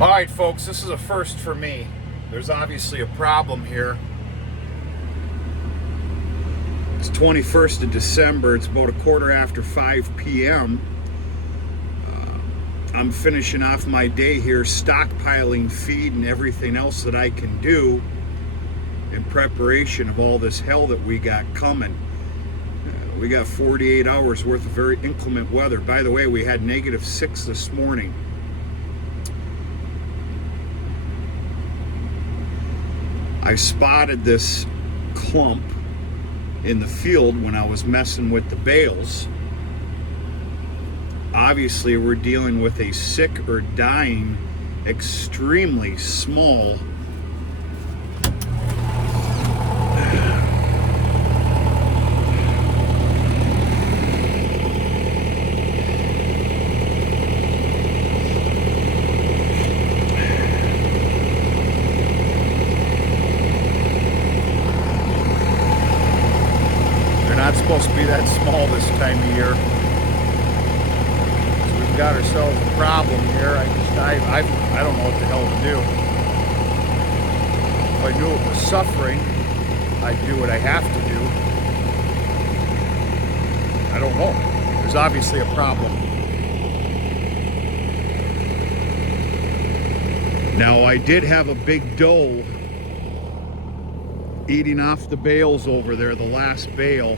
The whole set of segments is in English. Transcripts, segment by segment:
All right, folks, this is a first for me. There's obviously a problem here. It's 21st of December. It's about a quarter after 5 p.m. I'm finishing off my day here, stockpiling feed and everything else that I can do in preparation of all this hell that we got coming. We got 48 hours worth of very inclement weather. By the way, we had -6 this morning. I spotted this clump in the field when I was messing with the bales. Obviously, we're dealing with a sick or dying, extremely small not supposed to be that small this time of year. So we've got ourselves a problem here. I don't know what the hell to do. If I knew it was suffering, I'd do what I have to do. I don't know. There's obviously a problem. Now, I did have a big doe eating off the bales over there, the last bale.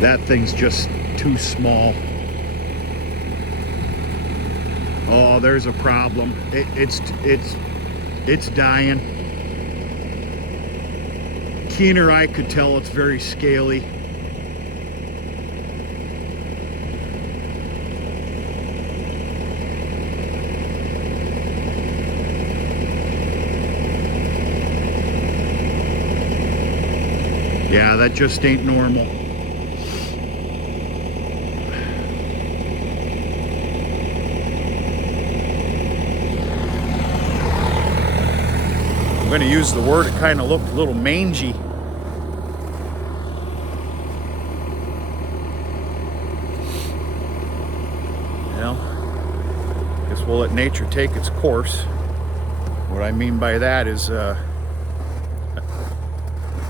That thing's just too small. Oh, there's a problem. It's dying. Keener eye could tell it's very scaly. Yeah, that just ain't normal. I'm going to use the word, it kind of looked a little mangy. Well, guess we'll let nature take its course. What I mean by that is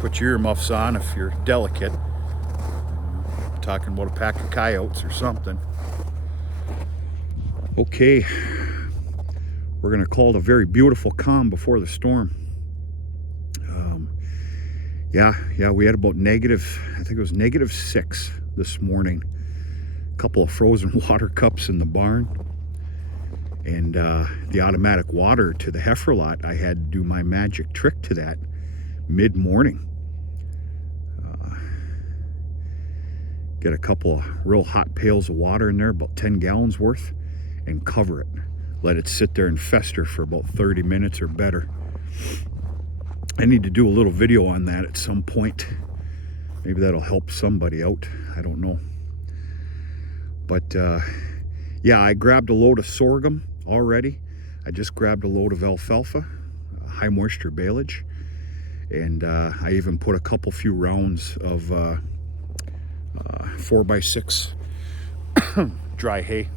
put your earmuffs on if you're delicate. I'm talking about a pack of coyotes or something. Okay, we're going to call it a very beautiful calm before the storm. Yeah, we had about I think it was -6 this morning. A couple of frozen water cups in the barn. And the automatic water to the heifer lot, I had to do my magic trick to that mid-morning. Get a couple of real hot pails of water in there, about 10 gallons worth, and cover it. Let it sit there and fester for about 30 minutes or better. I need to do a little video on that at some point. Maybe that'll help somebody out. I don't know. But yeah, I grabbed a load of sorghum already. I just grabbed a load of alfalfa, high moisture baleage. And I even put a few rounds of 4x6 dry hay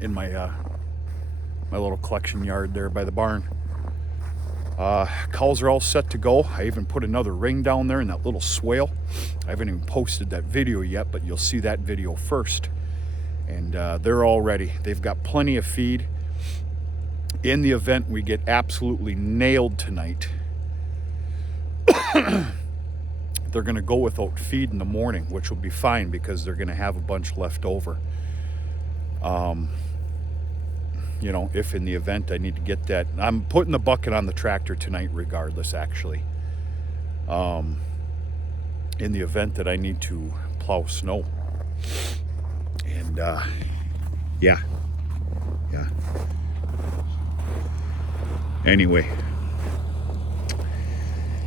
in my my little collection yard there by the barn. Cows are all set to go. I even put another ring down there in that little swale. I haven't even posted that video yet, but you'll see that video first. And they're all ready. They've got plenty of feed. In the event we get absolutely nailed tonight, they're going to go without feed in the morning, which will be fine because they're going to have a bunch left over. You know, if in the event I need to get that, I'm putting the bucket on the tractor tonight regardless, actually. In the event that I need to plow snow. And yeah. Anyway,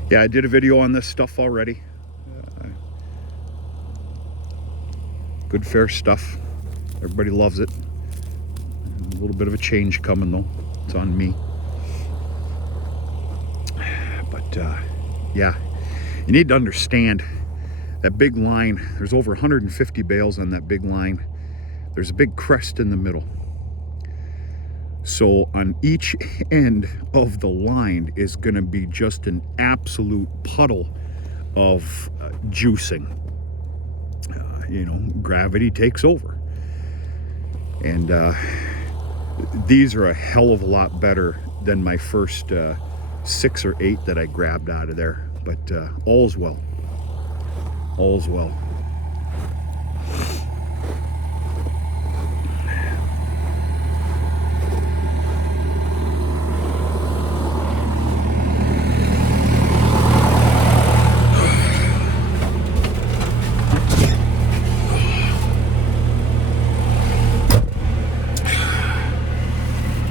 yeah, I did a video on this stuff already. Good, fair stuff. Everybody loves it. A little bit of a change coming though. It's on me. But yeah, You need to understand that big line, there's over 150 bales on that big line. There's a big crest in the middle. So on each end of the line is going to be just an absolute puddle of juicing. Gravity takes over. And these are a hell of a lot better than my first 6 or 8 that I grabbed out of there. But all's well. All's well.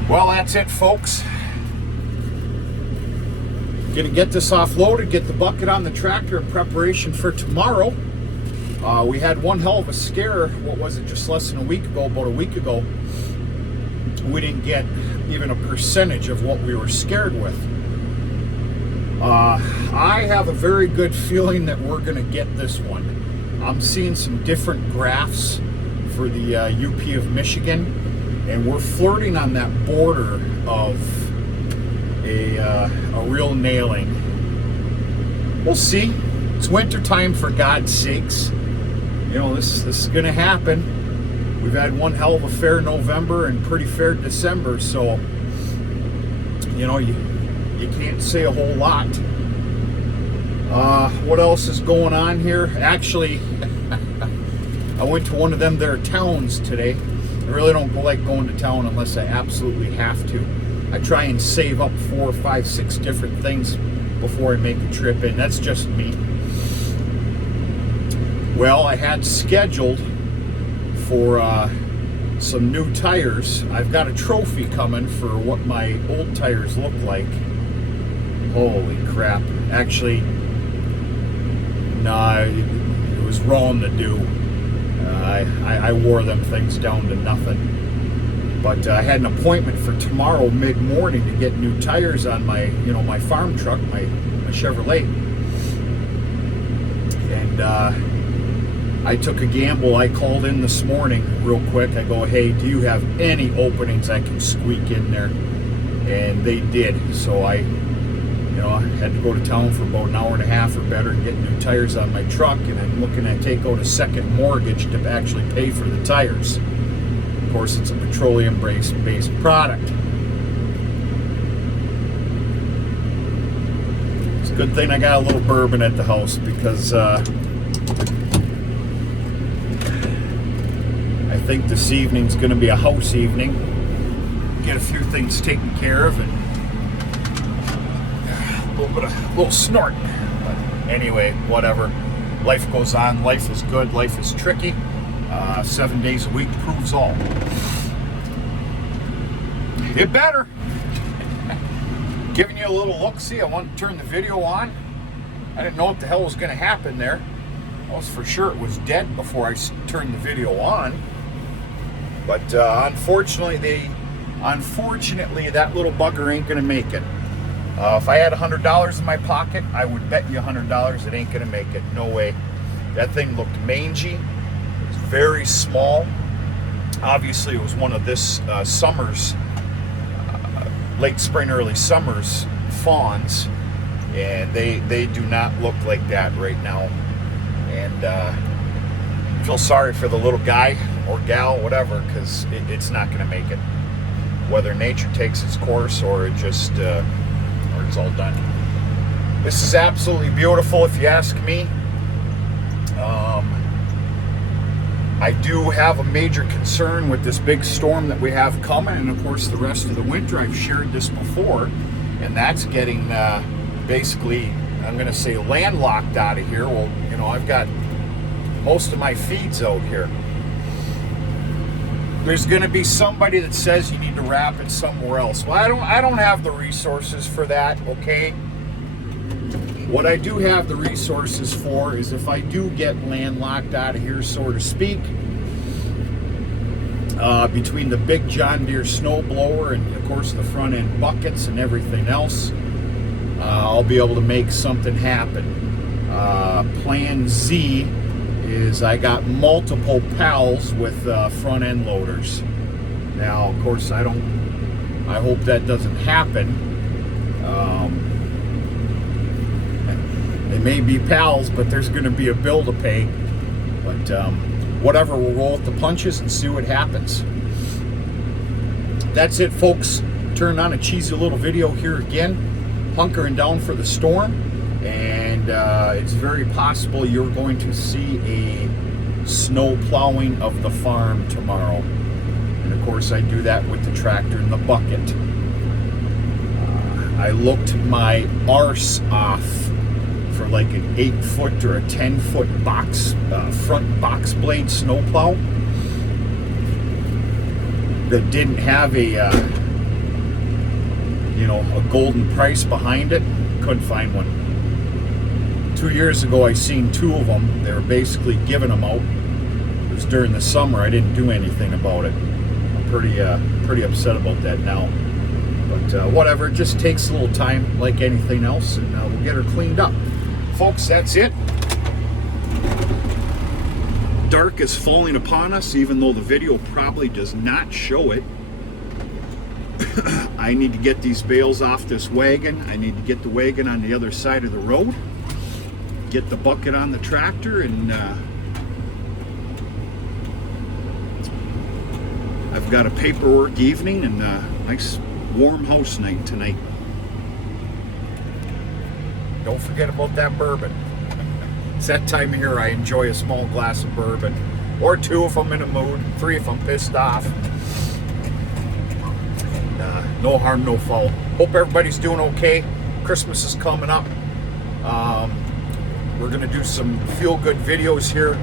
Well, that's it, folks. Gonna get this offloaded, get the bucket on the tractor in preparation for tomorrow. We had one hell of a scare, what was it, just less than about a week ago. We didn't get even a percentage of what we were scared with. I have a very good feeling that we're gonna get this one. I'm seeing some different graphs for the UP of Michigan, and we're flirting on that border of a real nailing. We'll see. It's winter time, for God's sakes. This is gonna happen. We've had one hell of a fair November and pretty fair December, so you can't say a whole lot. What else is going on here? Actually, I went to one of them there towns today. I really don't like going to town unless I absolutely have to. I try and save up 4, 5, 6 different things before I make a trip in. That's just me. Well, I had scheduled for some new tires. I've got a trophy coming for what my old tires look like. Holy crap. Actually, no, it was wrong to do. I wore them things down to nothing. But I had an appointment for tomorrow mid-morning to get new tires on my, my farm truck, my Chevrolet. And I took a gamble. I called in this morning real quick. I go, hey, do you have any openings I can squeak in there? And they did. So I had to go to town for about an hour and a half or better and get new tires on my truck. And I'm looking to take out a second mortgage to actually pay for the tires. Of course, it's a petroleum-based product. It's a good thing I got a little bourbon at the house, because I think this evening's going to be a house evening. Get a few things taken care of, and a little snort. But anyway, whatever. Life goes on. Life is good. Life is tricky. 7 days a week proves all. It better. Giving you a little look-see. I wanted to turn the video on. I didn't know what the hell was going to happen there. I was for sure it was dead before I turned the video on. But unfortunately, that little bugger ain't going to make it. If I had $100 in my pocket, I would bet you $100 it ain't going to make it. No way. That thing looked mangy. Very small. Obviously, it was one of this summer's, late spring, early summer's fawns, and they do not look like that right now. And I feel sorry for the little guy or gal, whatever, because it's not going to make it. Whether nature takes its course or it just, or it's all done. This is absolutely beautiful, if you ask me. I do have a major concern with this big storm that we have coming, and of course the rest of the winter. I've shared this before, and that's getting basically, I'm going to say, landlocked out of here. Well, I've got most of my feeds out here. There's going to be somebody that says you need to wrap it somewhere else. Well, I don't have the resources for that, okay? What I do have the resources for is if I do get landlocked out of here, so to speak, between the big John Deere snowblower and, of course, the front end buckets and everything else, I'll be able to make something happen. Plan Z is I got multiple pals with front end loaders. Now, of course, I hope that doesn't happen. They may be pals, but there's going to be a bill to pay. But whatever, we'll roll with the punches and see what happens. That's it, folks. Turned on a cheesy little video here again, hunkering down for the storm, and it's very possible you're going to see a snow plowing of the farm tomorrow. And of course, I do that with the tractor and the bucket. I looked my arse off for like an 8-foot or a 10-foot box front box blade snowplow that didn't have a a golden price behind it. Couldn't find one. 2 years ago, I seen 2 of them. They were basically giving them out. It was during the summer. I didn't do anything about it. I'm pretty upset about that now. But whatever, it just takes a little time, like anything else, and we'll get her cleaned up. Folks, that's it. Dark is falling upon us, even though the video probably does not show it. I need to get these bales off this wagon. I need to get the wagon on the other side of the road, get the bucket on the tractor, and I've got a paperwork evening and a nice warm house night tonight. Don't forget about that bourbon. It's that time of year I enjoy a small glass of bourbon, or 2 if I'm in a mood, 3 if I'm pissed off. And, no harm, no foul. Hope everybody's doing okay. Christmas is coming up. We're gonna do some feel-good videos here.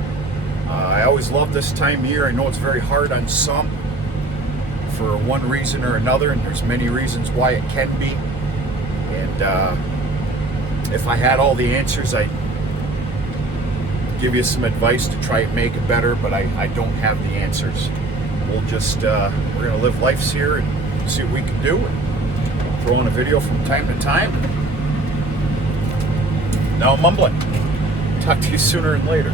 I always love this time of year. I know it's very hard on some for one reason or another, and there's many reasons why it can be. And if I had all the answers, I'd give you some advice to try and make it better, but I don't have the answers. We'll just, we're going to live lives here and see what we can do, and throw in a video from time to time. Now I'm mumbling. Talk to you sooner and later.